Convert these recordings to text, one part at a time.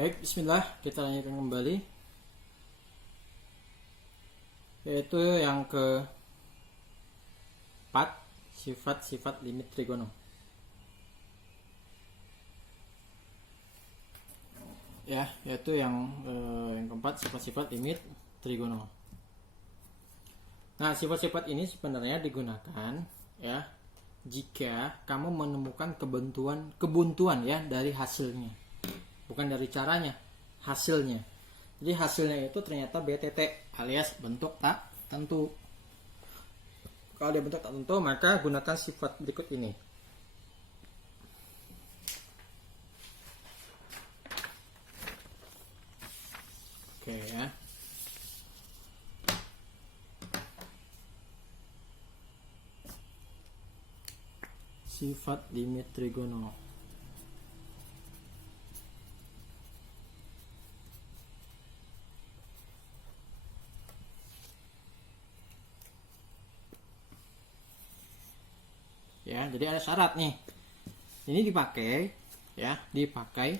Baik, bismillah, kita lanjutkan kembali. Yaitu yang keempat, sifat-sifat limit trigono. Ya, yaitu yang keempat, sifat-sifat limit trigono. Nah, sifat-sifat ini sebenarnya digunakan ya jika kamu menemukan kebuntuan ya dari hasilnya. Bukan dari caranya, hasilnya. Jadi hasilnya itu ternyata BTT alias bentuk tak tentu. Kalau dia bentuk tak tentu, maka gunakan sifat berikut ini. Oke ya. Sifat limit trigono. Ya, jadi ada syarat nih. Ini dipakai ya, dipakai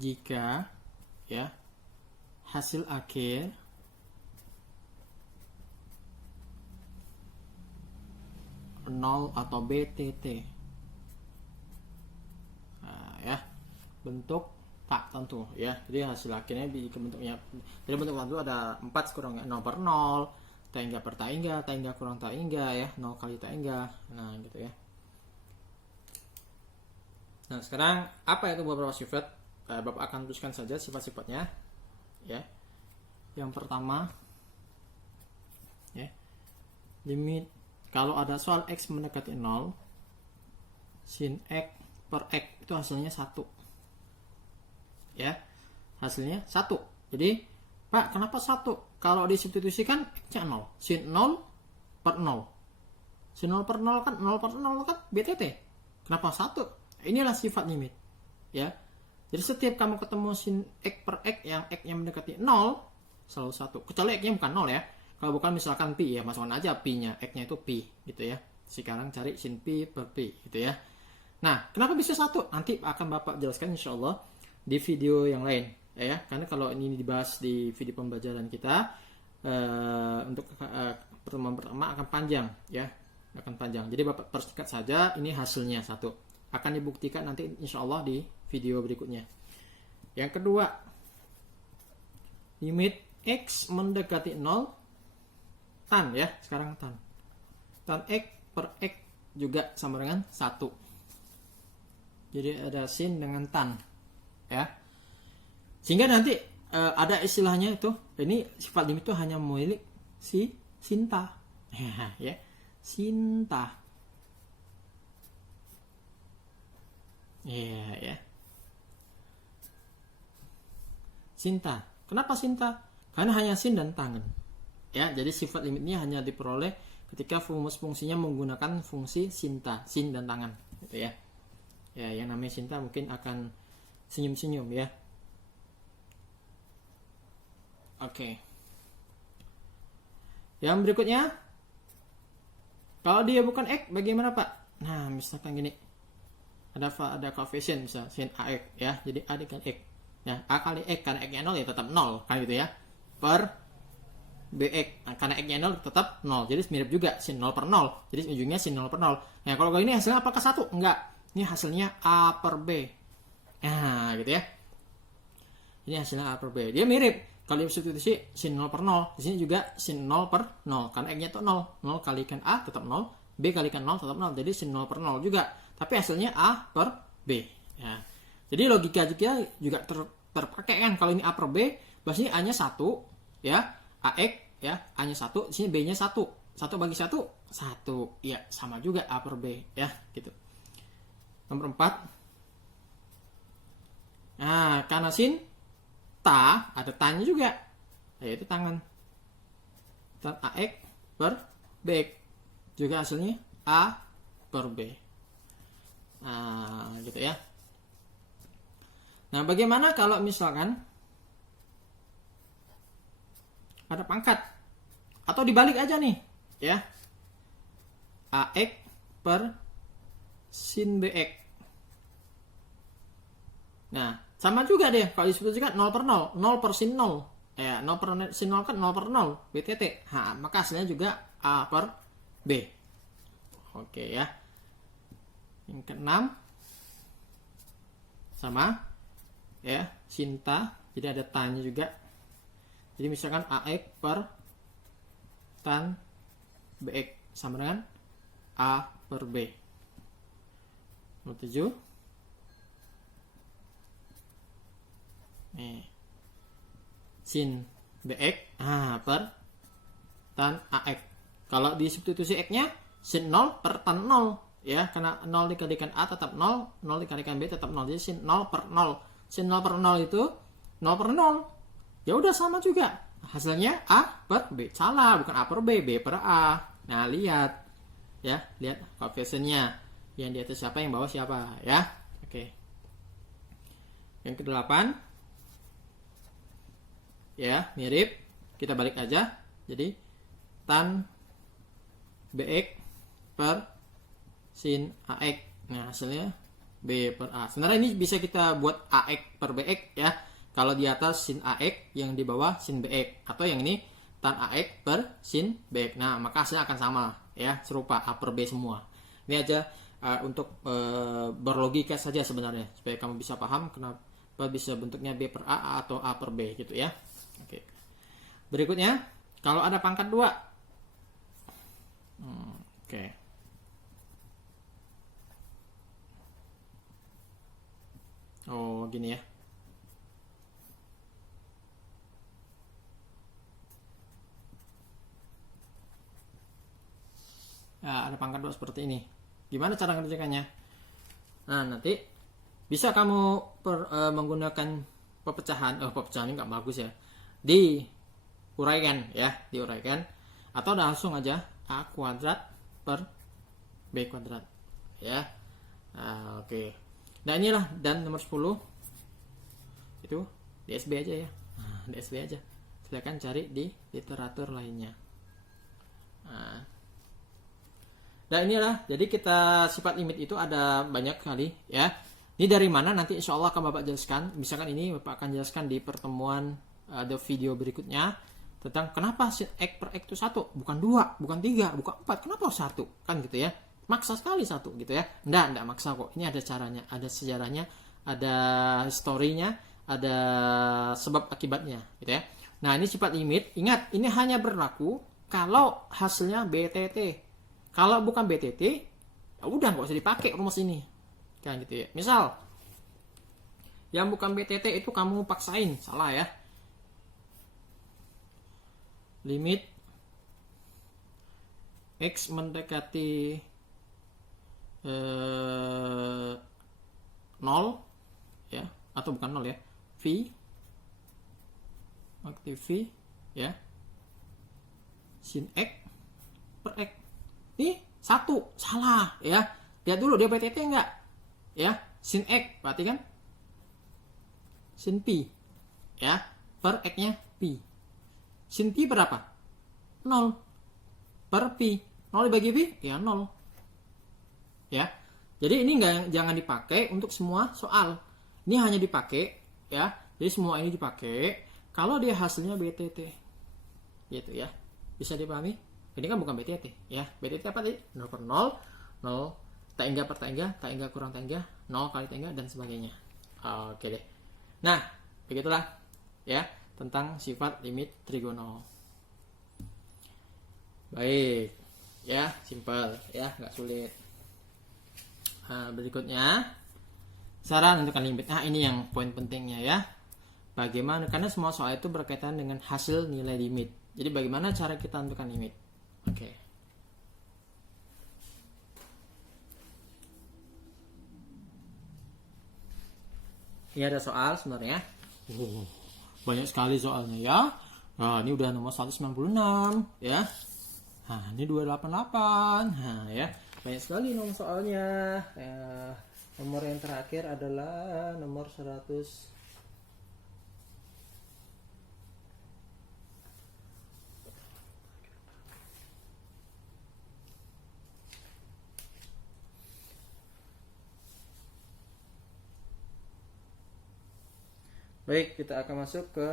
jika ya hasil akhir nol atau BTT. Nah, ya, bentuk tak tentu ya. Jadi hasil akhirnya bentuknya, jadi bentuk tentu ada 4 kurang 0 per 0, tangga per tangga kurang tangga ya, 0 kali tangga. Nah, gitu ya. Nah, sekarang apa itu beberapa sifat? Bapak akan tuliskan saja sifat-sifatnya ya. Yang pertama ya, limit kalau ada soal x mendekati 0, sin x per x itu hasilnya 1. Ya, hasilnya 1. Jadi, Pak, kenapa 1? Kalau disubstitusikan x-nya 0. Sin 0 per 0. Sin 0 per 0 kan 0 per 0 kan BTT. Kenapa 1? Inilah sifat limit. Ya. Jadi setiap kamu ketemu sin x per x yang x-nya mendekati 0, selalu 1. Kecuali x-nya bukan 0 ya. Kalau bukan misalkan pi ya, masukkan aja pi-nya, x-nya itu pi gitu ya. Sekarang cari sin pi per pi gitu ya. Nah, kenapa bisa 1? Nanti akan Bapak jelaskan insyaallah di video yang lain ya, karena kalau ini dibahas di video pembelajaran kita untuk pertemuan pertama akan panjang ya, akan panjang. Jadi Bapak persingkat saja, ini hasilnya 1, akan dibuktikan nanti insyaallah di video berikutnya. Yang kedua, limit x mendekati 0 tan ya, sekarang tan x per x juga sama dengan 1. Jadi ada sin dengan tan ya, sehingga nanti ada istilahnya itu, ini sifat limit itu hanya milik si sinta ya, sinta ya, sinta. Kenapa sinta? Karena hanya sin dan tangen ya. Jadi sifat limitnya hanya diperoleh ketika fungsinya menggunakan fungsi sinta, sin dan tangan gitu ya. Ya, yang namanya sinta mungkin akan senyum-senyum ya. Oke. Yang berikutnya, kalau dia bukan x bagaimana Pak? Nah, misalkan gini, ada coefficient misal sin ax ya, jadi a dikali x ya, a kali x karena x-nya 0 ya tetap 0 kan gitu ya, per bx nah, karena x-nya 0 tetap 0, jadi mirip juga sin 0 per 0, jadi ujungnya sin 0 per 0. Nah, kalau ini hasilnya apakah 1? Enggak, ini hasilnya a per b. Nah, gitu ya. Ini hasilnya a per b. Dia mirip. Kalau substitusi sin 0 per 0, di sini juga sin 0 per 0. Karena x-nya itu 0. 0 kalikan a tetap 0, b kalikan 0 tetap 0. Jadi sin 0 per 0 juga. Tapi hasilnya a per b. Ya. Jadi logika juga terpakai kan. Kalau ini a per b, berarti a-nya 1 ya. Ax ya, a-nya 1, di sini b-nya 1. 1 bagi 1 1. Ya, sama juga a per b ya, gitu. Nomor 4. Nah, karena sin ta ada tanya juga, yaitu tangan. Dan ax per bx juga hasilnya a per b. Nah, gitu ya. Nah, bagaimana kalau misalkan ada pangkat atau dibalik aja nih, ya. AX per sin BX. Nah, sama juga deh kalau disebutkan 0 per 0, 0 per sin 0. Ya, 0 per sin 0 kan 0 per 0, BTT. Nah, maka hasilnya juga A per B. Oke ya. Yang keenam sama ya, sinta. Jadi ada tannya juga. Jadi misalkan AX per tan BX sama dengan A per B. 07. Nih. Sin BX per tan AX. Kalau di substitusi X-nya sin 0 per tan 0 ya, karena 0 dikalikan A tetap 0, 0 dikalikan B tetap 0. Jadi sin 0 per 0. Sin 0 per 0 itu 0 per 0. Ya udah sama juga. Hasilnya A per B. Salah, bukan A per B, B per A. Nah, lihat. Ya, lihat koefisiennya. Yang di atas siapa, yang bawah siapa ya. Oke. Yang ke-8. Ya, mirip. Kita balik aja. Jadi tan BX per sin AX. Nah, hasilnya B per A. Sebenarnya ini bisa kita buat AX per BX ya. Kalau di atas sin AX, yang di bawah sin BX. Atau yang ini tan AX per sin BX. Nah, maka hasilnya akan sama ya, serupa A per B semua. Ini aja untuk berlogika saja sebenarnya, supaya kamu bisa paham kenapa bisa bentuknya B per A atau A per B gitu ya. Oke. Berikutnya, kalau ada pangkat 2. Oke. Oh, gini ya. Nah, ada pangkat 2 seperti ini. Gimana cara mengerjakannya? Nah, nanti bisa kamu menggunakan pepecahan. Pepecahan ini nggak bagus ya. Diuraikan ya, diuraikan. Atau langsung aja A kuadrat per B kuadrat. Ya. Nah, oke. Nah, inilah dan nomor 10. Itu DSB aja ya. Nah, DSB aja. Silakan cari di literatur lainnya. Nah, inilah, jadi kita sifat limit itu ada banyak kali ya. Ini dari mana nanti insya Allah akan Bapak jelaskan. Misalkan ini Bapak akan jelaskan di pertemuan ada video berikutnya tentang kenapa sin X per X itu 1, bukan 2, bukan 3, bukan 4, kenapa 1 kan gitu ya. Maksa sekali 1 gitu ya. Enggak maksa kok. Ini ada caranya, ada sejarahnya, ada historinya, ada sebab akibatnya gitu ya. Nah, ini sifat limit. Ingat, ini hanya berlaku kalau hasilnya BTT. Kalau bukan BTT, ya udah nggak usah dipakai rumus ini, kan gitu ya. Misal, yang bukan BTT itu kamu paksain, salah ya. Limit X mendekati 0 ya, atau bukan 0 ya, V aktif V ya, sin X per X. Ini 1, salah ya. Lihat dulu dia BTT enggak ya. Sin X berarti kan sin Pi ya, per X nya Pi. Sin Pi berapa? 0 per Pi. 0 dibagi Pi ya 0 ya. Jadi ini jangan dipakai untuk semua soal. Ini hanya dipakai ya. Jadi semua ini dipakai kalau dia hasilnya BTT gitu ya. Bisa dipahami? Ini kan bukan BTT ya. BTT apa tadi? 0 per 0, 0 tangga per tangga, tangga kurang tangga, 0 kali tangga dan sebagainya. Oke deh. Nah, begitulah ya tentang sifat limit trigonal. Baik. Ya, simpel ya, nggak sulit. Berikutnya cara menentukan limit. Nah, ini yang poin pentingnya ya. Bagaimana, karena semua soal itu berkaitan dengan hasil nilai limit. Jadi bagaimana cara kita menentukan limit? Oke. Ini ada soal sebenarnya. Banyak sekali soalnya ya. Nah, ini udah nomor 196 ya. Nah, ini 288. Nah, ya. Banyak sekali nomor soalnya. Nomor yang terakhir adalah nomor 100. Baik, kita akan masuk ke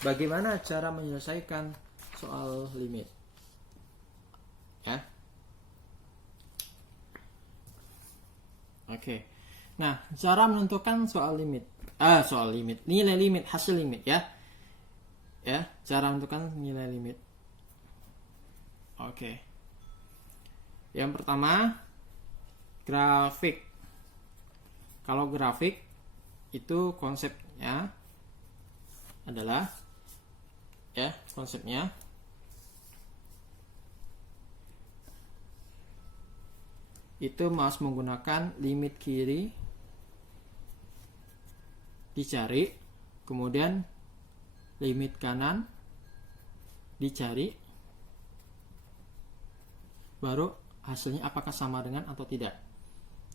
bagaimana cara menyelesaikan soal limit. Ya. Oke. Nah, cara menentukan nilai limit, hasil limit ya. Ya, cara menentukan nilai limit. Oke. Yang pertama, grafik. Kalau grafik itu konsepnya adalah itu harus menggunakan limit kiri dicari, kemudian limit kanan dicari, baru hasilnya apakah sama dengan atau tidak.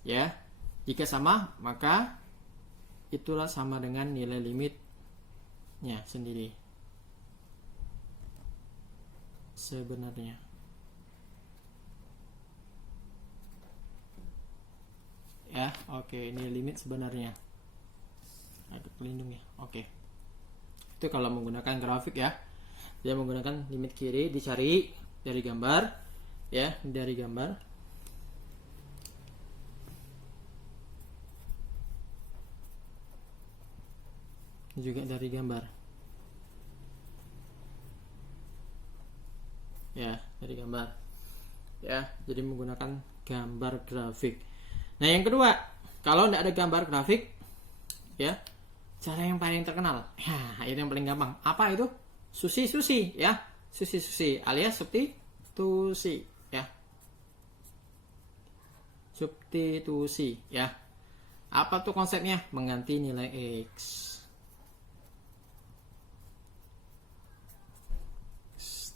Ya, jika sama maka itulah sama dengan nilai limitnya sendiri sebenarnya. Ya, oke, ini limit sebenarnya. Agak pelindung ya. Oke. Itu kalau menggunakan grafik ya. Dia menggunakan limit kiri dicari dari gambar ya, dari gambar. Juga dari gambar. Ya, dari gambar. Ya, jadi menggunakan gambar grafik. Nah, yang kedua, kalau tidak ada gambar grafik, ya, cara yang paling terkenal, ya, itu yang paling gampang. Apa itu? Susi, ya, susi alias substitusi, ya, substitusi, ya. Apa tuh konsepnya? Mengganti nilai x.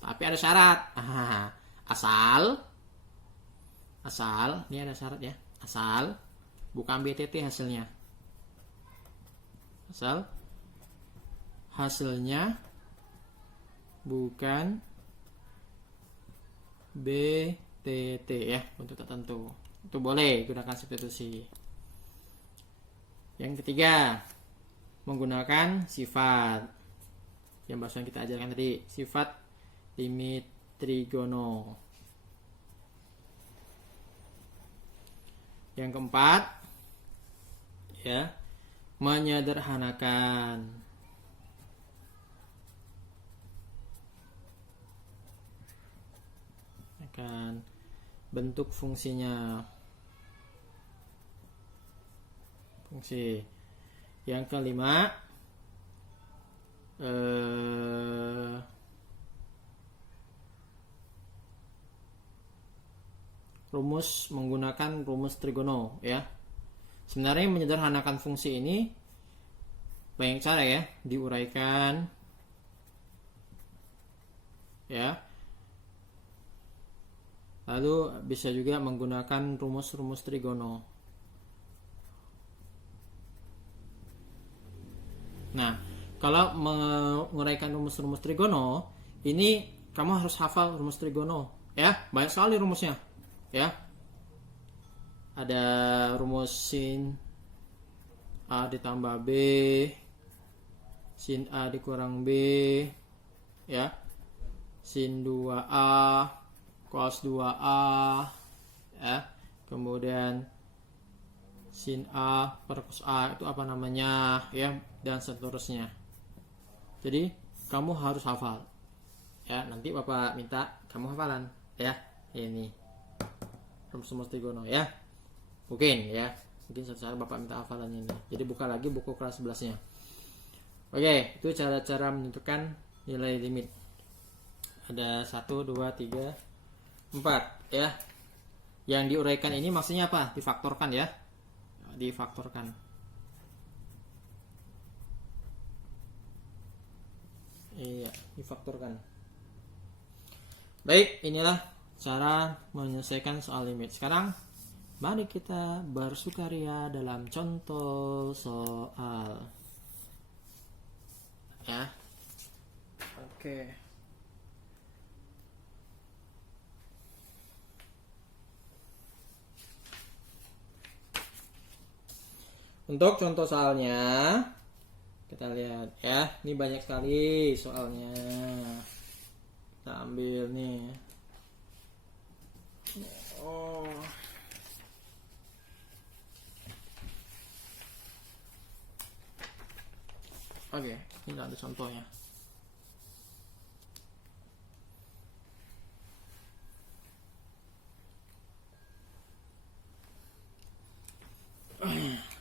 Tapi ada syarat. Asal, ini ada syarat ya. Asal bukan BTT hasilnya. Asal hasilnya bukan BTT ya, untuk tertentu. Itu boleh gunakan substitusi. Yang ketiga, menggunakan sifat. Yang barusan kita ajarkan tadi, sifat limit trigono. Yang keempat, ya, menyederhanakan. Akan bentuk fungsinya. Fungsi. Yang kelima, rumus, menggunakan rumus trigono ya. Sebenarnya menyederhanakan fungsi ini banyak cara ya, diuraikan ya. Lalu bisa juga menggunakan rumus-rumus trigono. Nah, kalau menguraikan rumus-rumus trigono, ini kamu harus hafal rumus trigono ya. Banyak sekali rumusnya. Ya, ada rumus sin A ditambah B, sin A dikurang B, ya, sin 2A, cos 2A, ya, kemudian sin A per cos A itu apa namanya, ya, dan seterusnya. Jadi kamu harus hafal, ya. Nanti Bapak minta kamu hafalan, ya, ini. Rumus trigono ya, mungkin suatu saat Bapak minta hafalan ini. Jadi buka lagi buku kelas 11-nya. Oke, itu cara-cara menentukan nilai limit. Ada 1, 2, 3, 4 ya. Yang diuraikan ini maksudnya apa? Difaktorkan ya. Difaktorkan. Iya, difaktorkan. Baik, inilah cara menyelesaikan soal limit. Sekarang mari kita bersukaria dalam contoh soal. Ya. Oke. Untuk contoh soalnya kita kita lihat ya. Ini banyak sekali soalnya. Kita ambil nih. Oh. Oke, ini ada contohnya.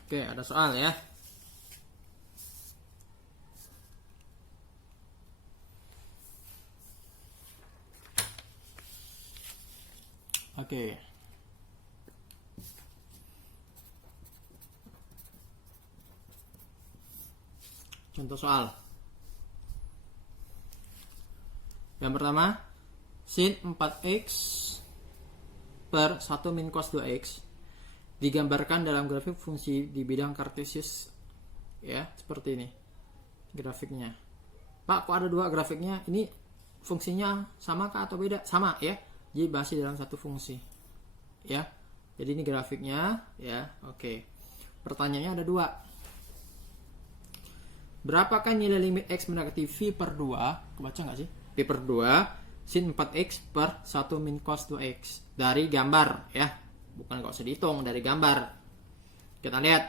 Oke, ada soal ya. Oke. Contoh soal. Yang pertama, sin 4x per 1 min cos 2x digambarkan dalam grafik fungsi di bidang kartesius. Ya, seperti ini grafiknya. Pak, kok ada dua grafiknya? Ini fungsinya sama kah atau beda? Sama ya. Jadi masih dalam satu fungsi. Ya. Jadi ini grafiknya ya. Oke. Pertanyaannya ada dua. Berapakah nilai limit x mendekati v per 2? Kebaca nggak sih? V per 2 sin 4x per 1 min cos 2x. Dari gambar ya. Bukan kok usah dihitung, dari gambar. Kita lihat.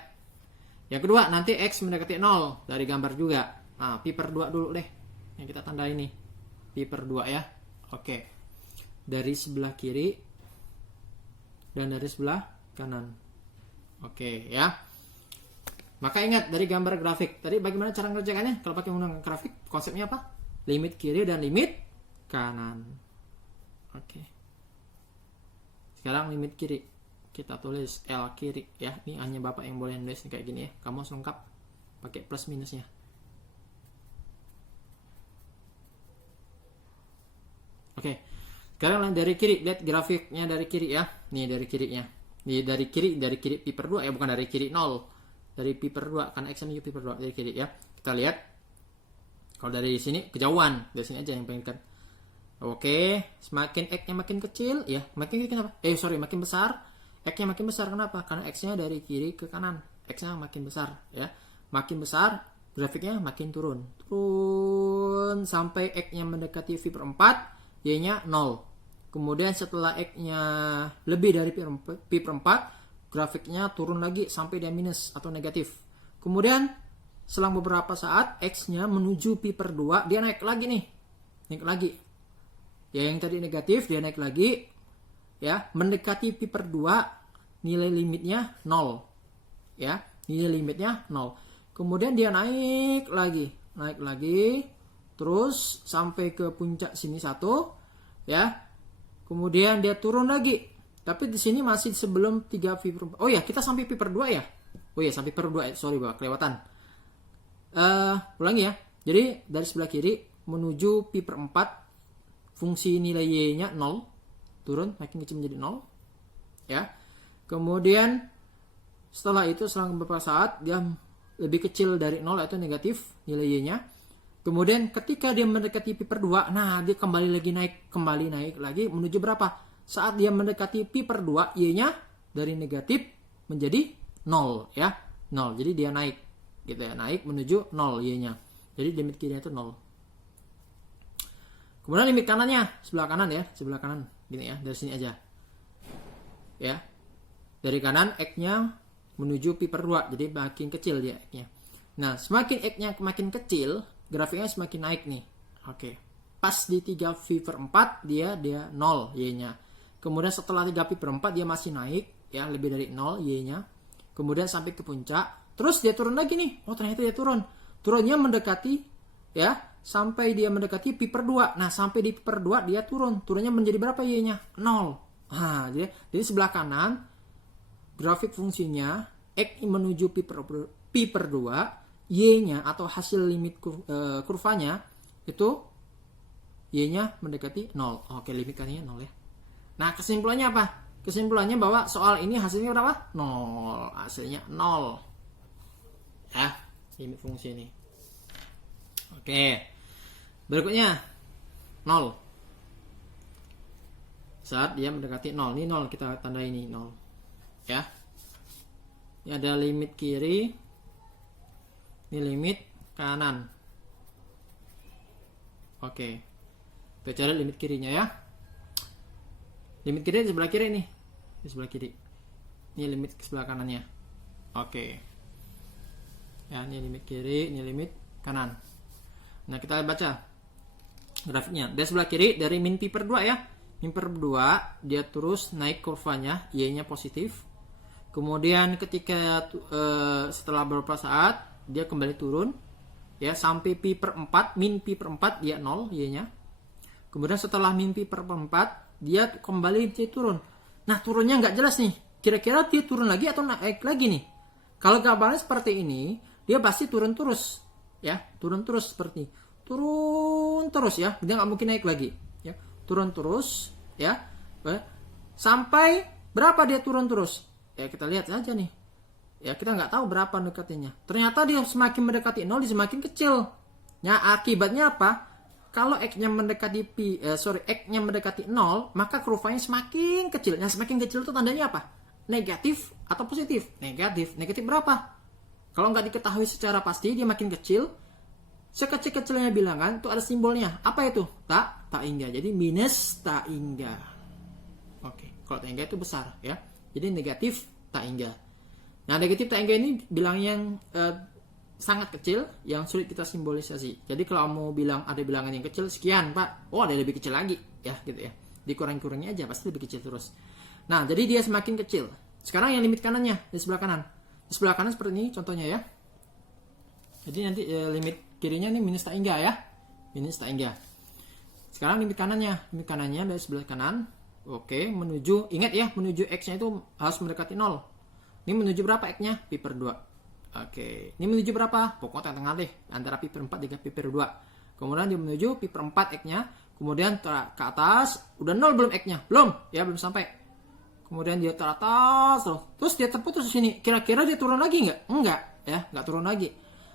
Yang kedua, nanti x mendekati 0. Dari gambar juga. Nah, pi per 2 dulu deh. Yang kita tanda ini. Pi per 2 ya. Oke. Dari sebelah kiri dan dari sebelah kanan. Oke ya. Maka ingat dari gambar grafik. Tadi bagaimana cara mengerjakannya? Kalau pakai menggunakan grafik, konsepnya apa? Limit kiri dan limit kanan. Oke. Sekarang limit kiri. Kita tulis L kiri ya. Ini hanya Bapak yang boleh nulis kayak gini ya. Kamu harus lengkap pakai plus minusnya. Oke. Sekarang dari kiri, lihat grafiknya dari kiri ya. Nih dari kirinya. Nih dari kiri pi per 2 ya, bukan dari kiri 0. Dari pi per 2 karena x menuju pi per 2 dari kiri ya. Kita lihat. Kalau dari sini kejauhan, dari sini aja yang paling dekat. Oke, semakin x-nya makin kecil ya, makin kenapa? Makin besar. X-nya makin besar kenapa? Karena x-nya dari kiri ke kanan. X-nya makin besar ya. Makin besar, grafiknya makin turun. Turun sampai x-nya mendekati v per 4, y-nya 0. Kemudian setelah x-nya lebih dari pi per 4, grafiknya turun lagi sampai dia minus atau negatif. Kemudian selang beberapa saat x-nya menuju pi per 2, dia naik lagi nih. Naik lagi. Ya yang tadi negatif dia naik lagi. Ya, mendekati pi per 2, nilai limitnya 0. Ya, nilai limitnya 0. Kemudian dia naik lagi. Terus sampai ke puncak sini 1, ya. Kemudian dia turun lagi. Tapi di sini masih sebelum 3 pi per 4. Oh ya, kita sampai pi per 2 ya. Oh ya, sampai pi per 2. Sorry, Bapak, kelewatan. Ulangi ya. Jadi dari sebelah kiri menuju pi per 4, fungsi nilai y-nya 0. Turun, makin kecil menjadi 0. Ya. Kemudian setelah itu selang beberapa saat dia lebih kecil dari 0 yaitu negatif nilai y-nya. Kemudian ketika dia mendekati pi per 2, nah dia kembali naik lagi menuju berapa? Saat dia mendekati pi per 2, y-nya dari negatif menjadi 0 ya. 0. Jadi dia naik gitu ya, naik menuju 0 y-nya. Jadi limit kirinya itu 0. Kemudian limit kanannya sebelah kanan ya, sebelah kanan gini ya, dari sini aja. Ya. Dari kanan x-nya menuju pi per 2, jadi makin kecil dia x-nya. Nah, semakin x-nya makin kecil, grafiknya semakin naik nih. Oke. Pas di 3 pi per 4 dia 0 y-nya. Kemudian setelah 3 pi per 4 dia masih naik ya, lebih dari 0 y-nya. Kemudian sampai ke puncak, terus dia turun lagi nih. Oh, ternyata dia turun. Turunnya mendekati ya, sampai dia mendekati pi per 2. Nah, sampai di pi per 2 dia turun. Turunnya menjadi berapa y-nya? 0. Nah, jadi sebelah kanan grafik fungsinya x menuju pi per 2, y-nya atau hasil limit kurvanya itu y-nya mendekati 0. Oke, limit kanannya 0 ya. Nah, kesimpulannya apa? Kesimpulannya bahwa soal ini hasilnya berapa? 0. Hasilnya 0. Ya, limit fungsi ini. Oke. Berikutnya 0. Saat dia mendekati 0. Ini 0 kita tandai ini 0. Ya. Ini ada limit kiri. Ini limit kanan. Oke. Kita cari limit kirinya ya. Limit kiri di sebelah kiri nih. Di sebelah kiri. Ini limit ke sebelah kanannya. Oke. Ya, ini limit kiri, ini limit kanan. Nah, kita baca grafiknya. Dari sebelah kiri dari min pi per 2 ya. Min per 2 dia terus naik kurvanya, y-nya positif. Kemudian ketika setelah beberapa saat dia kembali turun ya sampai pi per 4, min pi per 4 dia 0 y-nya. Kemudian setelah min pi per 4 dia kembali turun. Nah, turunnya nggak jelas nih. Kira-kira dia turun lagi atau naik lagi nih? Kalau gambarnya seperti ini, dia pasti turun terus ya, turun terus seperti ini. Turun terus ya, dia nggak mungkin naik lagi ya, turun terus ya, sampai berapa dia turun terus ya, kita lihat saja nih ya, kita nggak tahu berapa mendekatinya. Ternyata dia semakin mendekati 0 dia semakin kecil. Nah, akibatnya apa? Kalau x-nya mendekati x-nya mendekati 0, maka kurvanya semakin kecil. Nah, semakin kecil itu tandanya apa? Negatif atau positif? Negatif. Negatif berapa? Kalau nggak diketahui secara pasti, dia makin kecil. Sekecil-kecilnya bilangan itu ada simbolnya. Apa itu? Tak hingga. Jadi minus tak hingga. Oke, kalau tak hingga itu besar ya. Jadi negatif tak hingga. Nah, negatif tak hingga ini bilang yang sangat kecil yang sulit kita simbolisasi. Jadi kalau mau bilang ada bilangan yang kecil sekian, Pak. Oh, ada lebih kecil lagi ya gitu ya. Dikurang-kurangi aja pasti lebih kecil terus. Nah, jadi dia semakin kecil. Sekarang yang limit kanannya di sebelah kanan. Di sebelah kanan seperti ini contohnya ya. Jadi nanti limit kirinya ini minus tak hingga ya. Minus tak hingga. Sekarang limit kanannya. Limit kanannya dari sebelah kanan. Oke, menuju, ingat ya, menuju x-nya itu harus mendekati 0. Ini menuju berapa x-nya? Pi per 2. Oke, ini menuju berapa? Pokoknya tengah-tengah deh, antara pi per 4 dengan pi per 2. Kemudian dia menuju pi per 4 x-nya. Kemudian ke atas, udah 0 belum x-nya? Belum, ya belum sampai. Kemudian dia ke atas, terus dia terputus di sini. Kira-kira dia turun lagi nggak? Enggak, ya, nggak turun lagi.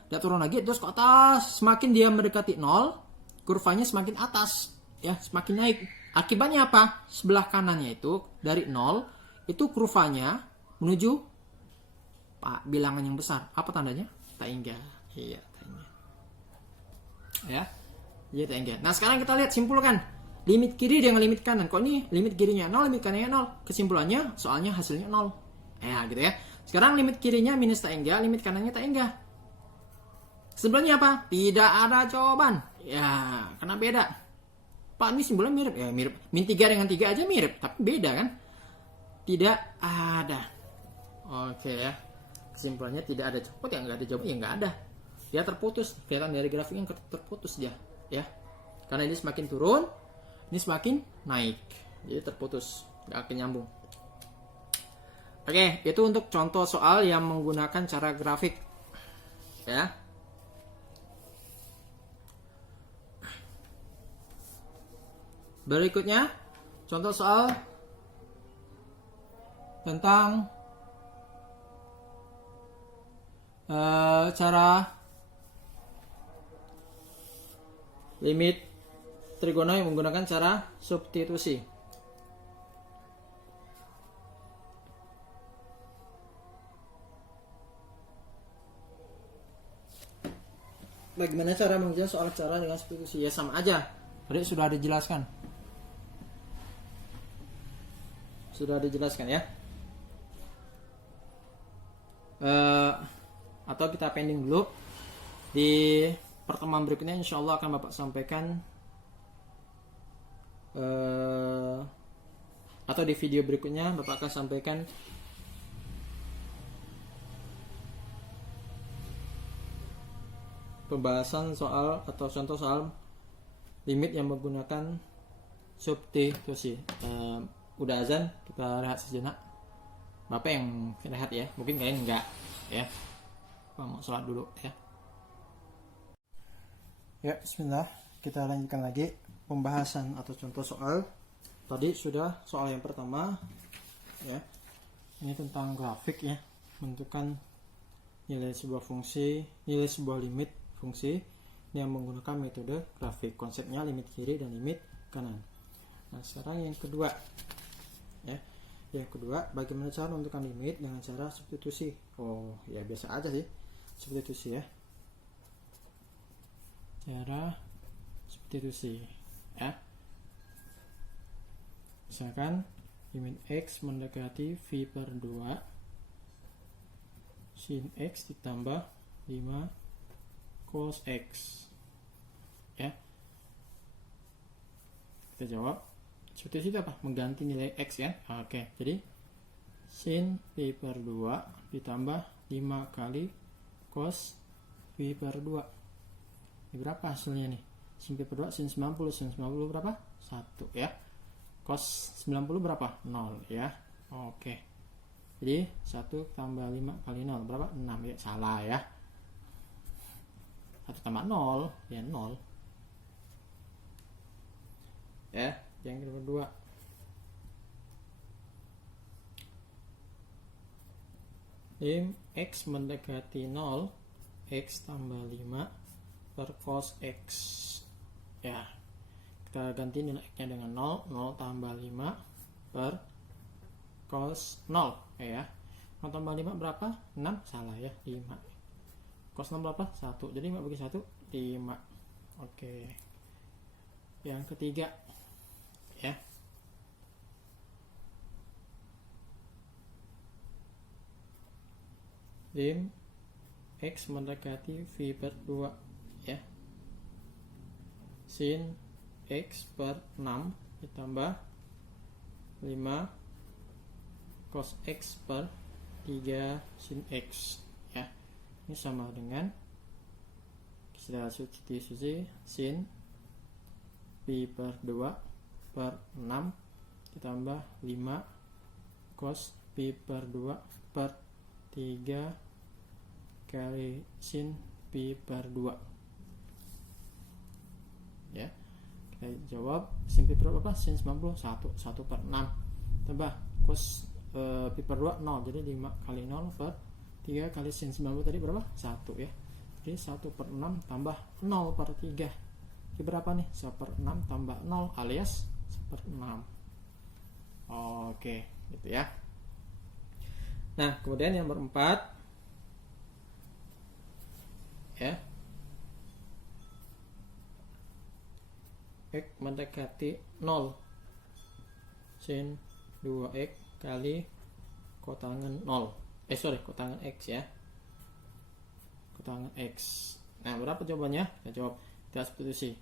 Nggak turun lagi, terus ke atas. Semakin dia mendekati 0, kurvanya semakin atas, ya, semakin naik. Akibatnya apa? Sebelah kanannya itu dari 0 itu kurvanya menuju bilangan yang besar. Apa tandanya? Tak hingga. Iya, tak hingga. Ya. Iya, tak hingga. Nah, sekarang kita lihat simpulkan. Limit kiri dengan limit kanan. Kok ini limit kirinya 0, limit kanannya 0. Kesimpulannya soalnya hasilnya 0. Ya, gitu ya. Sekarang limit kirinya minus tak hingga, limit kanannya tak hingga. Sebenarnya apa? Tidak ada jawaban. Ya, karena beda. Pak, ini simbolnya mirip. Ya, mirip. Min 3 dengan 3 aja mirip, tapi beda kan? Tidak ada. Oke ya. Kesimpulannya tidak ada jawaban, ya nggak ada jawaban, ya nggak ada. Dia terputus, kelihatan dari grafiknya terputus dia, ya. Karena ini semakin turun, ini semakin naik, jadi terputus, nggak akan nyambung. Oke, itu untuk contoh soal yang menggunakan cara grafik, ya. Berikutnya, contoh soal tentang cara limit trigonometri menggunakan cara substitusi. Bagaimana cara mengerjakan soal cara dengan substitusi? Ya sama aja. Tadi sudah dijelaskan. Sudah dijelaskan ya. Atau kita pending dulu. Di pertemuan berikutnya insya Allah akan Bapak sampaikan, atau di video berikutnya Bapak akan sampaikan pembahasan soal atau contoh soal limit yang menggunakan substitusi. Udah azan, kita rehat sejenak. Bapak yang rehat ya, mungkin kalian enggak ya. Mau sholat dulu ya. Ya, bismillah. Kita lanjutkan lagi pembahasan atau contoh soal. Tadi sudah soal yang pertama ya. Ini tentang grafik ya, menentukan nilai sebuah fungsi, nilai sebuah limit fungsi yang menggunakan metode grafik. Konsepnya limit kiri dan limit kanan. Nah, sekarang yang kedua ya. Yang kedua, bagaimana cara menentukan limit dengan cara substitusi. Oh, ya biasa aja sih. Substitusi ya. cara substitusi ya. Misalkan limit x mendekati v per 2 sin x ditambah 5 cos x ya. Kita jawab substitusi itu apa? Mengganti nilai x ya. Oke, jadi sin v per 2 ditambah 5 kali cos v per 2. Ini berapa hasilnya nih? Sin v per 2 sin 90, sin 90 berapa? 1 ya. Cos 90 berapa? 0 ya. Oke. Jadi 1 tambah 5 kali 0 berapa? 6 ya. Salah ya. 1 tambah 0 ya 0. Ya, yang kedua. Lim x mendekati 0, x tambah 5 per cos x. Ya. Kita ganti nilai x-nya dengan 0, 0 tambah 5 per cos 0 ya. 0 tambah 5 berapa? 6, salah ya, 5. Cos 6 berapa? 1. Jadi 5 bagi 1, 5. Oke. Yang ketiga ya. Lim x mendekati v per 2 ya. Sin x per 6 ditambah 5 cos x per 3 sin x ya. Ini sama dengan kita substitusi sin pi per 2 per 6 ditambah 5 cos pi per 2 per 3 kali sin pi per 2 ya. Kita jawab sin pi per 2 apa? Sin 90 1 per 6 tambah cos pi per 2 0, jadi 5 kali 0 per 3 kali sin 90 tadi berapa? 1 ya. Jadi 1 per 6 tambah 0 per 3. Ini berapa nih? 1 per 6 tambah 0 alias 1 per 6. Oke, gitu ya. Nah, kemudian yang berempat ya. X mendekati 0 sin 2x kali kotangan 0. Kotangan x ya. Kotangan x. Nah, berapa jawabannya? Kita jawab, kita substitusi.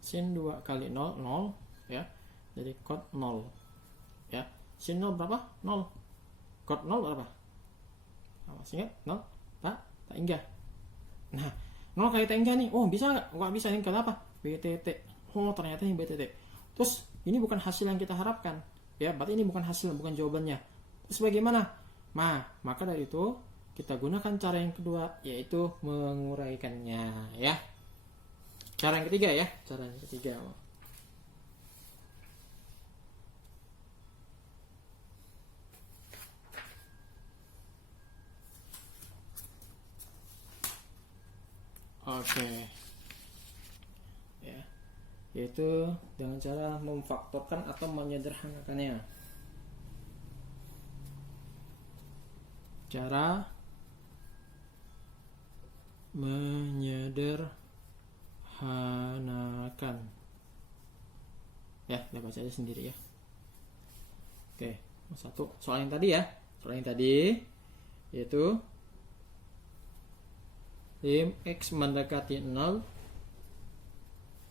Sin 2 kali 0, 0 ya. Jadi kot 0 ya. Sin 0 berapa? 0. Kot 0 berapa? Masih ingat? 0? Tak ingat. Nah, 0 kali tak ingat nih. Oh, bisa nggak? Nggak bisa. Ini kenapa? BTT. Oh, ternyata ini BTT. Terus, ini bukan hasil yang kita harapkan. Ya, berarti ini bukan hasil, bukan jawabannya. Terus bagaimana? Maka dari itu, kita gunakan cara yang kedua, yaitu menguraikannya. Ya. Cara yang ketiga ya. Cara yang ketiga. Oke. Ya. Yaitu dengan cara memfaktorkan atau menyederhanakannya. Cara menyederhanakan. Ya, kita baca aja sendiri ya. Oke, satu soal yang tadi ya. Soal yang tadi yaitu lim x mendekati 0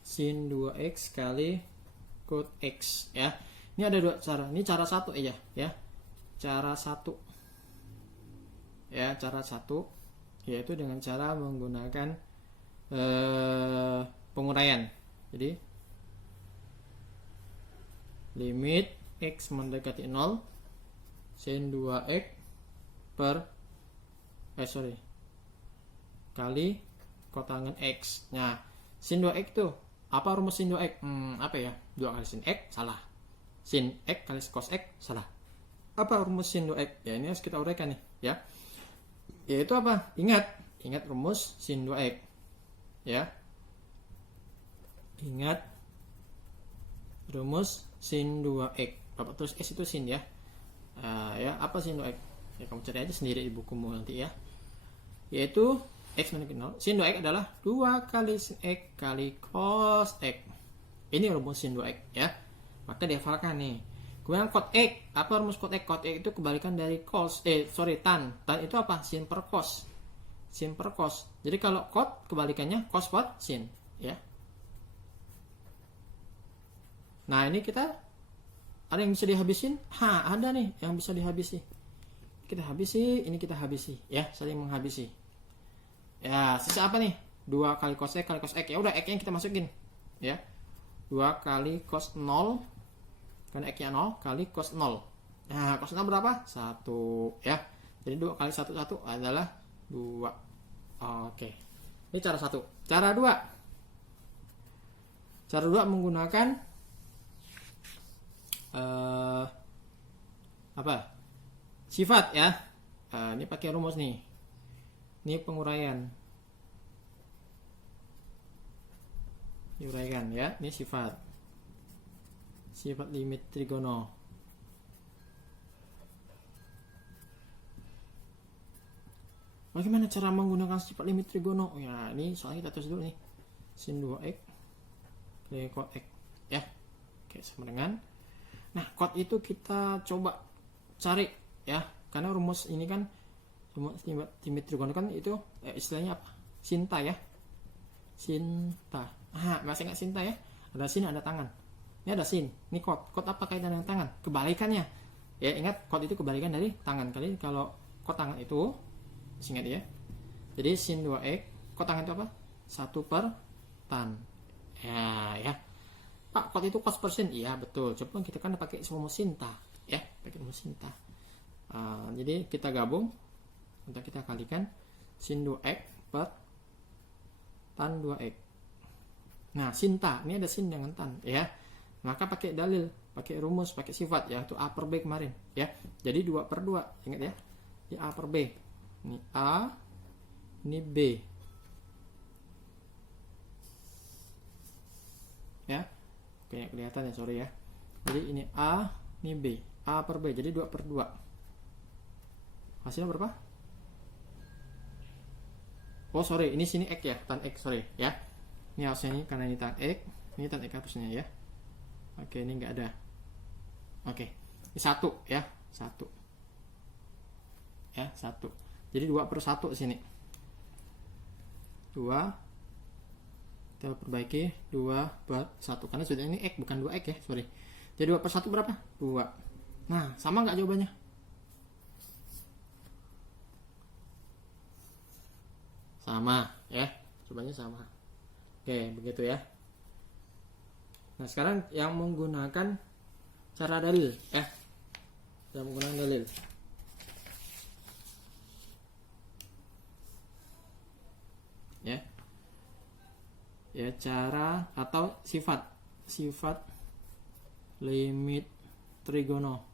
sin 2x kali cos x ya. Ini ada dua cara. Ini cara satu aja ya. Cara satu. Ya, cara satu yaitu dengan cara menggunakan penguraian. Jadi limit x mendekati 0 sin 2x per kali kotangan x. Nah, sin 2x tuh apa rumus sin 2x? Apa ya? 2 kali sin x salah. Sin x kali cos x salah. Apa rumus sin 2x? Ya, ini harus kita uraikan nih ya. Yaitu apa? Ingat rumus sin 2x. Ya. Ingat rumus sin 2x. Bapak terus S itu sin ya. Ya, apa sin 2x? Ya, kamu cari aja sendiri di bukumu nanti ya. Yaitu X mendekati 0, sin 2X adalah 2 kali sin X kali cos X. Ini rumus sin 2X ya. Maka dihafalkan nih. Kemudian cot X, apa rumus cot X? Cot X itu kebalikan dari cos, tan. Tan itu apa? Sin per cos. Sin per cos. Jadi kalau cot kebalikannya cos per sin ya. Nah, ini kita ada yang bisa dihabisin? Ada nih yang bisa dihabisi. Kita habisi, ini kita habisi ya, saling menghabisi. Ya, sisa apa nih? 2 kali cos X kali cos X. Ya udah, X-nya kita masukin ya. 2 kali cos 0 kan X-nya 0 kali cos 0. Nah, cos 0 berapa? 1 ya. Jadi 2 kali 1 adalah 2. Oke. Ini cara 1. Cara 2. Cara 2 menggunakan sifat ya. Ini pakai rumus nih. Ini penguraian. Diuraikan ya. Ini sifat limit trigono. Bagaimana cara menggunakan sifat limit trigono? Ya, ini soalnya kita tulis dulu nih. Sin 2X kali cot X ya. Oke, sama dengan. Nah, cot itu kita coba cari ya, karena rumus ini kan rumus limit trigono kan itu istilahnya apa? Sinta ya. Sinta. Masih nggak sinta ya? Ada sin, ada tangan. Ini ada sin. Ini cot. Cot apa kaitan dengan tangan? Kebalikannya. Ya, ingat cot itu kebalikan dari tangan. Kali kalau cot tangan itu, ingat ya. Jadi sin 2X, cot tangan itu apa? 1 per tan. Ya. Pak, cot itu cos per sin. Iya, betul. Coba kita kan pakai rumus sinta ya, pakai rumus sinta. Jadi kita gabung, untuk kita kalikan sin 2X per tan 2X. Nah, sinta, ini ada sin dengan tan ya. Maka pakai dalil, pakai rumus, pakai sifat ya, itu A per B kemarin ya. Jadi 2 per 2, ingat ya. Ini A per B. Ini A, ini B. Ya. Kayak kelihatan ya, sorry ya. Jadi ini A, ini B. A per B, jadi 2 per 2. Hasilnya berapa? Oh sorry, ini sini X ya, tan X, sorry ya. Ini harusnya ini, karena ini tan X. Ini tan X harusnya ya. Oke, ini nggak ada. Oke, ini 1 ya, 1. Ya, 1. Jadi 2 per 1 sini. 2. Kita perbaiki 2 per 1 karena sudah ini X bukan 2X ya, sorry. Jadi 2 per 1 berapa? 2. Nah, sama nggak jawabannya? Sama ya, jawabannya sama. Oke, begitu ya. Nah, sekarang yang menggunakan cara dalil ya. Yang menggunakan dalil. Ya. Ya, cara atau sifat limit trigono.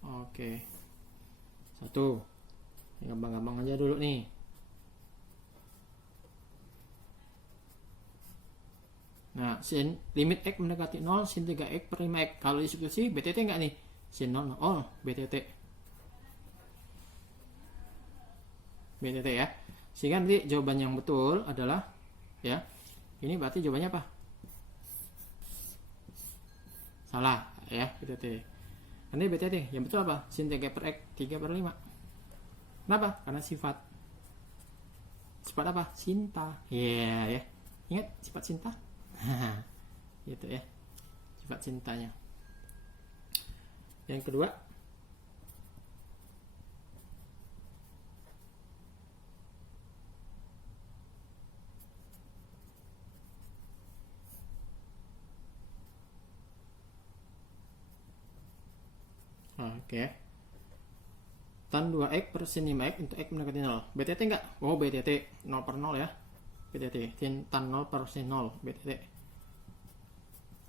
Oke. 1. Gampang-gampang aja dulu nih. Nah, sin limit X mendekati 0 sin 3X per 5X. Kalau disubstitusi BTT enggak nih? Sin 0 BTT. BTT ya. Sehingga nanti jawaban yang betul adalah ya. Ini berarti jawabannya apa? Salah ya, BTT. Nanti BTT yang betul apa? Sin 3 per X 3 per 5. Kenapa? Karena sifat apa? Sinta. Ya. Ingat sifat sinta? Gitu ya. Sifat cintanya. Yang kedua, oke. Tan 2X per sin 5X untuk X mendekati 0. BTT enggak? Oh, BTT 0 per 0 ya. BTT tan 0 per sin 0 BTT.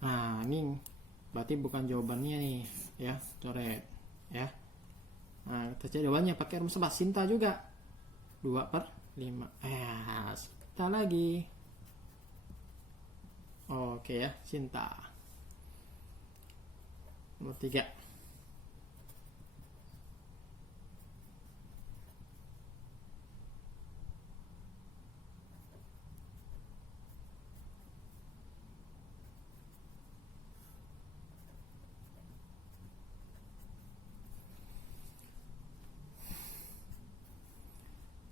Nah, ini berarti bukan jawabannya nih ya, coret ya. Nah, kita cari jawabannya pakai rumus apa? Sinta juga. 2 per 5. Sinta lagi. Oke ya, sinta. Nomor 3.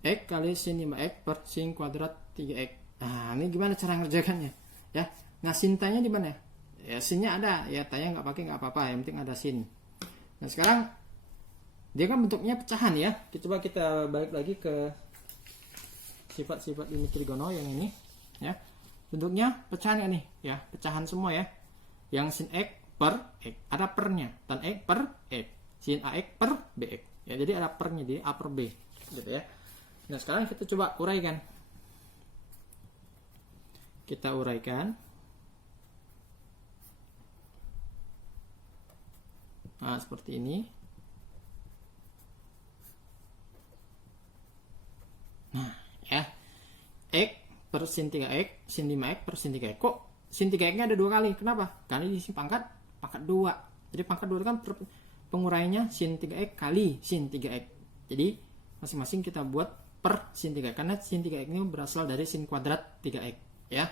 X kali sin 5X per sin kuadrat 3X. Nah, ini gimana cara ngerjakannya? Ya, nah sin tanya di mana? Ya, sinnya ada, ya tanya nggak pakai nggak apa-apa, yang penting ada sin. Nah, sekarang dia kan bentuknya pecahan ya. Coba kita balik lagi ke sifat-sifat limit trigono yang ini, ya. Bentuknya pecahan ya nih, ya, pecahan semua ya. Yang sin X per X, ada pernya, tan X per X, sin AX per BX. Ya, jadi ada pernya, jadi A per B, gitu ya. Nah, sekarang kita coba uraikan. Kita uraikan. Nah, seperti ini. Nah, ya. X per sin 3X, sin 5X per sin 3X. Kok sin 3X-nya ada 2 kali? Kenapa? Karena di sini pangkat 2. Jadi pangkat 2 kan penguraiannya sin 3X kali sin 3X. Jadi masing-masing kita buat per sin 3X. Karena sin 3X ini berasal dari sin kuadrat 3X. Ya.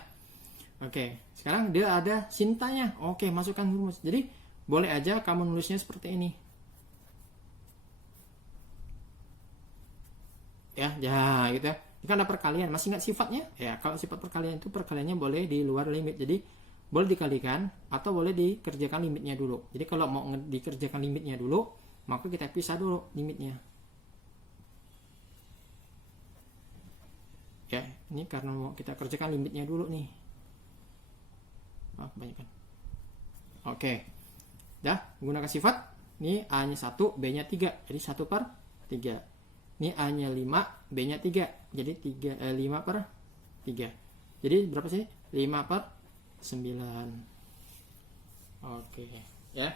Oke, sekarang dia ada sintanya. Oke, masukkan rumus. Jadi boleh aja kamu nulisnya seperti ini. Ya, gitu ya. Ini kan ada perkalian. Masih nggak sifatnya? Ya, kalau sifat perkalian itu perkaliannya boleh di luar limit. Jadi boleh dikalikan atau boleh dikerjakan limitnya dulu. Jadi kalau mau dikerjakan limitnya dulu, maka kita pisah dulu limitnya. Ya, ini karena mau kita kerjakan limitnya dulu nih. Kebanyakan. Oke. Dah, menggunakan sifat. Ini A-nya 1, B-nya 3. Jadi 1 per 3. Ini A-nya 5, B-nya 3. Jadi 5 per 3. Jadi berapa sih? 5 per 9. Oke, ya.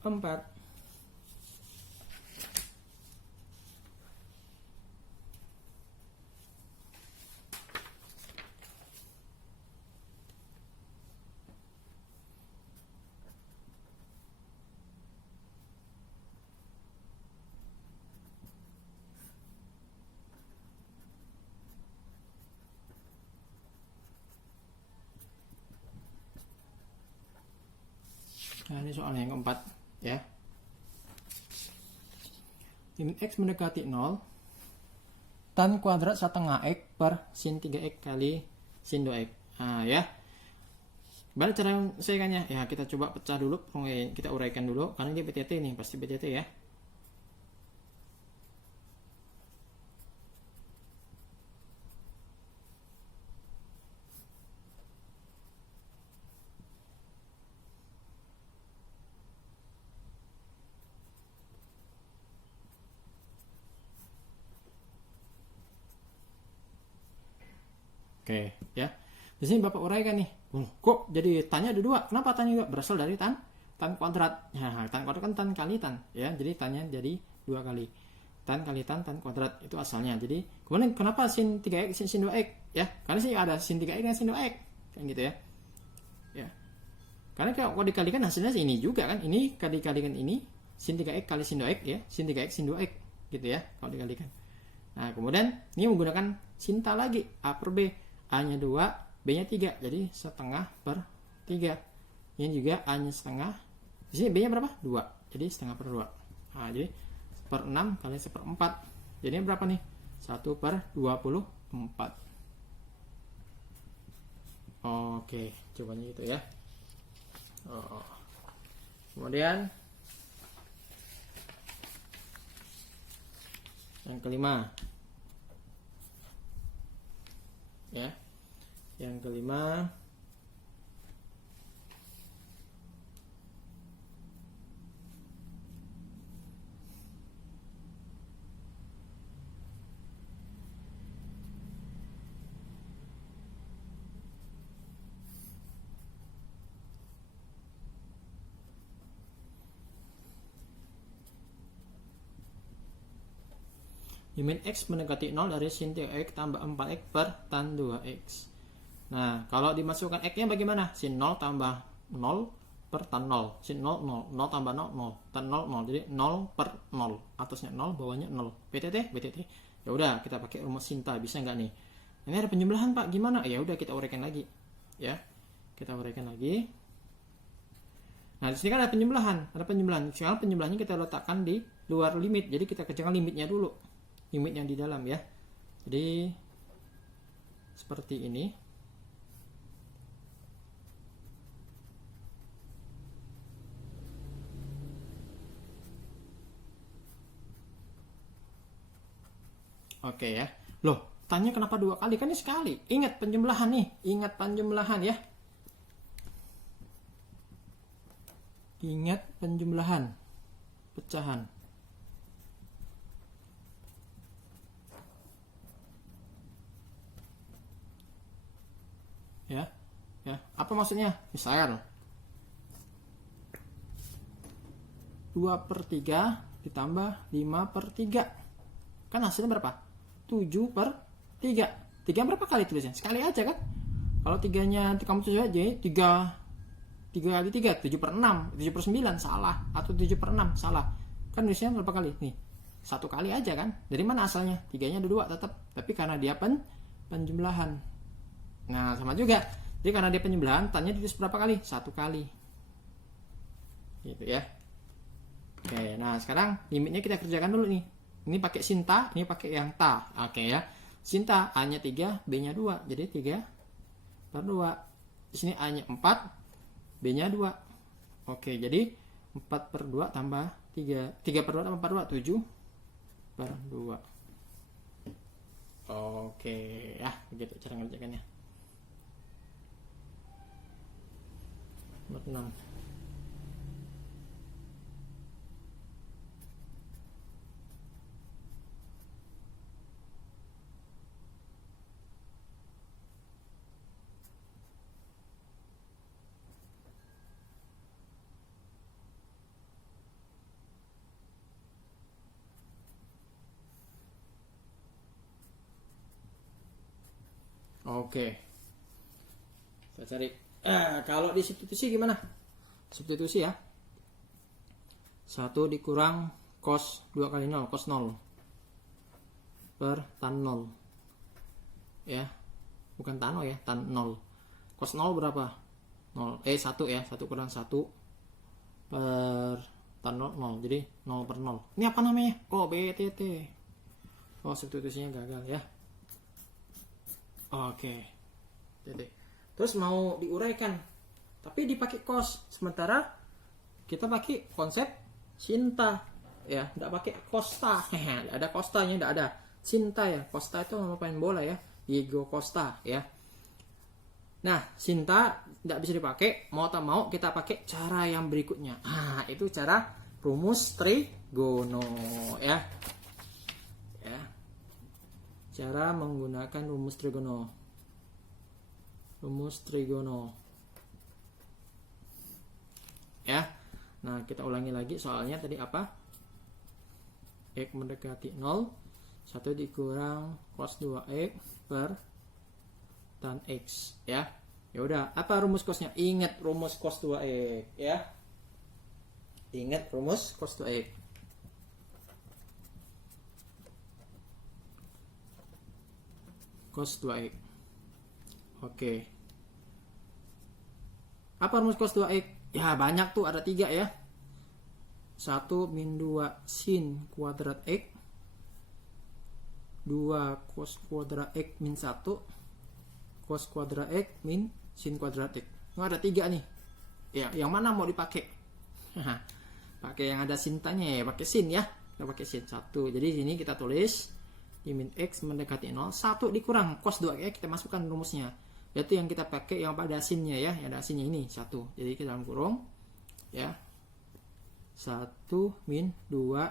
4. Nah, ini soal yang keempat ya. Limit X mendekati 0, tan kuadrat setengah X per sin 3X kali sin 2X. Nah, ya. Bagaimana cara menyelesaikannya? Ya, kita coba pecah dulu, kita uraikan dulu karena dia BTT nih, pasti BTT ya. Oke, ya. Di sini Bapak uraikan nih. Kok jadi tannya ada 2? Kenapa tannya juga? Berasal dari tan kuadrat. Ya, tan kuadrat kan tan kali tan, ya. Jadi tannya jadi 2 kali. Tan kali tan kuadrat itu asalnya. Jadi, kemudian kenapa sin 3x sin 2x? Ya, karena sih ada sin 3x dan sin 2x. Kan gitu ya. Ya. Karena kalau dikalikan hasilnya ini juga kan. Ini kali-kalikan ini sin 3x kali sin 2x ya. Sin 3x sin 2x gitu ya kalau dikalikan. Nah, kemudian ini menggunakan sinta lagi A per B. A-nya 2, B-nya 3. Jadi setengah per 3. Ini juga A-nya setengah. Di sini B-nya berapa? 2. Jadi setengah per 2. Nah, jadi per 6 kali 1/4. Jadi berapa nih? 1 per 24. Oke, jawabannya gitu ya. Kemudian yang kelima. Ya. Yang kelima, limit X mendekati 0 dari sin 3X tambah 4X per tan 2X. Nah, kalau dimasukkan X-nya bagaimana? Sin 0 tambah 0 per tan 0. Sin 0, 0. 0 tambah 0, 0. Tan 0, 0. Jadi 0 per 0. Atasnya 0, bawahnya 0. BTT? BTT. Ya udah, kita pakai rumus sinta. Bisa nggak nih? Ini ada penjumlahan, Pak. Gimana? Ya udah, kita uraikan lagi. Ya. Kita uraikan lagi. Nah, di sini kan ada penjumlahan. Ada penjumlahan. Sekarang penjumlahannya kita letakkan di luar limit. Jadi kita kerjakan limitnya dulu. limit yang di dalam ya. Jadi seperti ini. Oke ya. Loh, tanya kenapa 2 kali? Kan ini sekali. Ingat penjumlahan nih. Ingat penjumlahan ya. Ingat penjumlahan. Pecahan. Ya. Ya, apa maksudnya? Misal 2/3 ditambah 5/3. Kan hasilnya berapa? 7/3. 3 berapa kali tulisnya? Sekali aja kan? Kalau 3-nya kamu tulis aja 3 kali 3 7/6, 7/9 salah, atau 7/6 salah. Kan tulisnya berapa kali? Nih, 1 kali aja kan? Dari mana asalnya? 3-nya ada 2 tetap. Tapi karena dia penjumlahan. Nah, sama juga. Jadi karena dia penjumlahan, tanya ditulis berapa kali? 1 kali. Gitu ya. Oke, nah sekarang limitnya kita kerjakan dulu nih. Ini pakai sinta, ini pakai yang ta. Oke ya. Sinta A-nya 3, B-nya 2. Jadi 3/2. Di sini A-nya 4, B-nya 2. Oke, jadi 4/2 tambah 3. 3/2 tambah 4/2, 7/2. Oke, ya begitu cara ngerjakannya. Nomor 6. Oke. Saya cari. Kalau di substitusi gimana? Substitusi ya. 1 dikurang cos 2 kali 0, cos 0 per tan 0. Ya. Bukan tan 0 ya, tan 0. Cos 0 berapa? 0. 1 ya. 1 kurang 1 per tan 0, 0. Jadi 0/0. Ini apa namanya? Oh, BTT. Oh, substitusinya gagal ya. Oke. Terus mau diuraikan, tapi dipakai cos. Sementara kita pakai konsep sinta, ya, tidak pakai costa. Tidak ada costanya, tidak ada. Sinta ya. Costa itu nama pemain bola ya. Diego Costa ya. Nah, sinta tidak bisa dipakai. Mau tak mau kita pakai cara yang berikutnya. Itu cara rumus trigono ya. Cara menggunakan rumus trigono. Rumus trigono. Ya. Nah, kita ulangi lagi soalnya tadi apa? X mendekati 0. 1 dikurang cos 2x per tan x ya. Ya udah, apa rumus cosnya? Ingat rumus cos 2x ya. Ingat rumus cos 2x. Cos 2x. Oke. Apa rumus cos 2x? Ya banyak tuh, ada 3 ya. 1 min 2 sin kuadrat x. 2 cos kuadrat x min 1 cos kuadrat x min sin kuadrat x. Ada 3 nih. Ya, yang mana mau dipakai? Pakai yang ada sintanya ya, pakai sin ya. Kita pakai sin 1. Jadi sini kita tulis min x mendekati 0, 1 dikurang cos 2x, kita masukkan rumusnya. Yaitu yang kita pakai yang pada sinnya ya, yang ada sinnya ini 1. Jadi kita dalam kurung ya. 1 min 2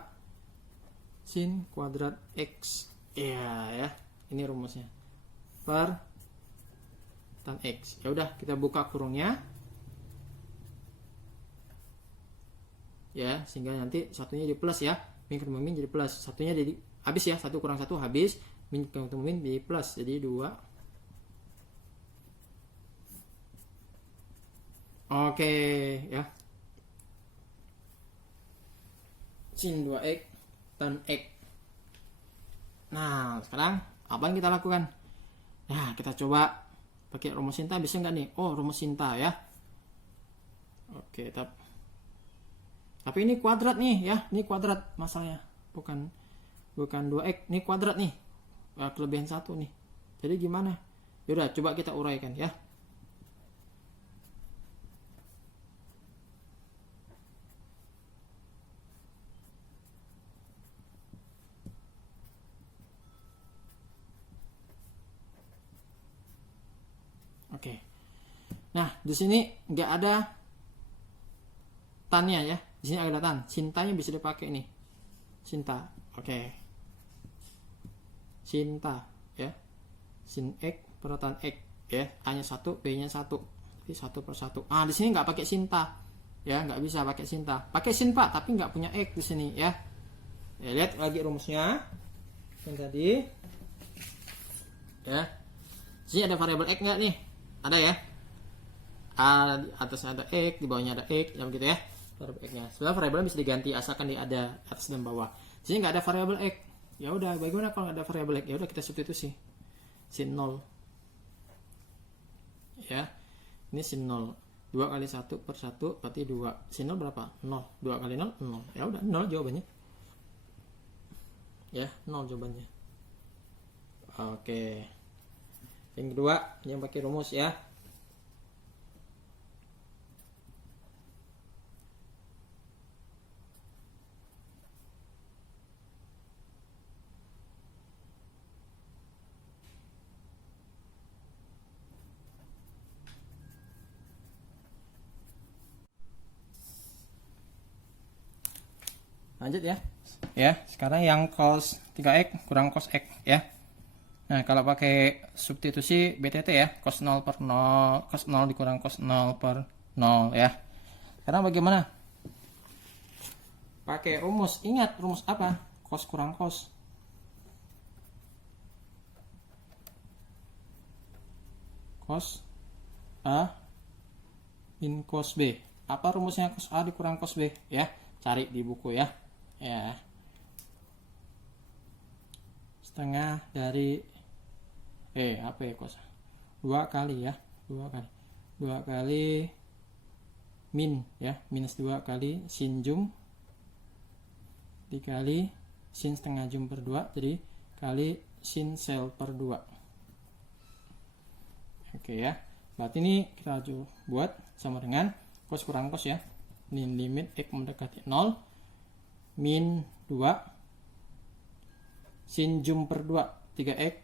sin kuadrat x. Ya. Ini rumusnya. Per tan x. Ya udah, kita buka kurungnya. Ya, sehingga nanti satunya jadi plus ya. Min ketemu min jadi plus. Satunya jadi habis ya, 1 kurang 1 habis, min ketemu min jadi plus, jadi 2. Oke ya. Sin 2x tan x. Nah, sekarang apa yang kita lakukan? Nah, kita coba pakai rumus sinta, bisa nggak nih? Oh, rumus sinta ya. Oke, tapi ini kuadrat nih ya, ini kuadrat masalahnya, bukan bukan 2x, ini kuadrat nih, kelebihan 1 nih. Jadi gimana? Yaudah, coba kita uraikan ya. Oke. Nah, di sini nggak ada tannya ya. Di sini ada tan. Sintanya bisa dipakai nih. Sinta. Oke. Sinta ya. Sin X per tan X ya. A-nya 1, B-nya 1. Jadi 1 per 1. Ah, di sini nggak pakai sinta. Ya, nggak bisa pakai sinta. Pakai sin Pak, tapi nggak punya X di sini ya. Ya, lihat lagi rumusnya. Yang tadi. Ya. Di sini ada variabel X nggak nih? Ada ya. Di atas ada X, di bawahnya ada X, ya begitu ya. Variabel X-nya. Sebenarnya variabelnya bisa diganti asalkan dia ada atas dan bawah. Di sini nggak ada variabel X. Ya udah, bagaimana kalau nggak ada variabel X? Ya udah kita substitusi. Sin 0. Ya. Ini sin 0. 2 kali 1 per 1 berarti 2. Sin 0 berapa? 0. 2 kali 0, 0. Ya udah, 0 jawabannya. Ya, 0 jawabannya. Oke. Yang kedua, yang pakai rumus ya. Lanjut ya. Ya, sekarang yang cos 3x kurang cos x ya. Nah, kalau pakai substitusi BTT ya, cos 0 per 0, cos 0 dikurang cos 0 per 0 ya. Sekarang bagaimana? Pakai rumus, ingat rumus apa? Cos kurang cos. Cos A min cos B. Apa rumusnya cos A dikurang cos B? Ya, cari di buku ya. Ya. Setengah dari apa ya cos? 2 kali ya. 2 kali. 2 kali min ya, minus 2 kali sin jum dikali sin setengah jum per 2, jadi kali sin sel per 2. Oke ya. Berarti ini kita buat sama dengan cos kurang cos ya. Ini limit x mendekati 0 min 2 sin jum per 2 3x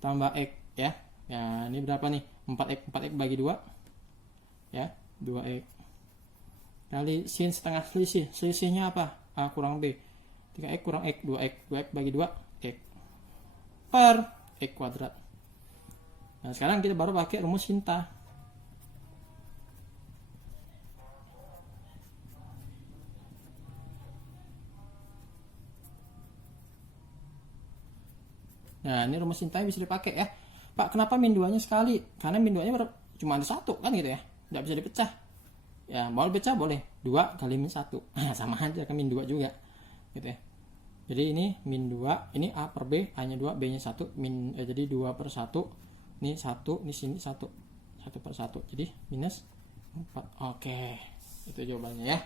tambah x ya. Ya, ini berapa nih? 4x. 4x bagi 2 ya, 2x kali sin setengah selisih. Selisihnya apa? A kurang B. 3x kurang x, 2x. 2x bagi 2 x per x kuadrat. Nah, sekarang kita baru pakai rumus sinta. Nah, ini rumus sintanya bisa dipakai ya. Pak, kenapa min 2-nya sekali? Karena min 2-nya cuma ada 1 kan gitu ya. Nggak bisa dipecah. Ya, mau dipecah boleh. 2 kali min 1. Nah, sama aja kan min 2 juga. Gitu ya. Jadi ini min 2, ini A per B, A-nya 2, B-nya 1, jadi 2 per 1. Ini 1, ini sini 1. 1 per 1. Jadi minus 4. Oke. Itu jawabannya ya.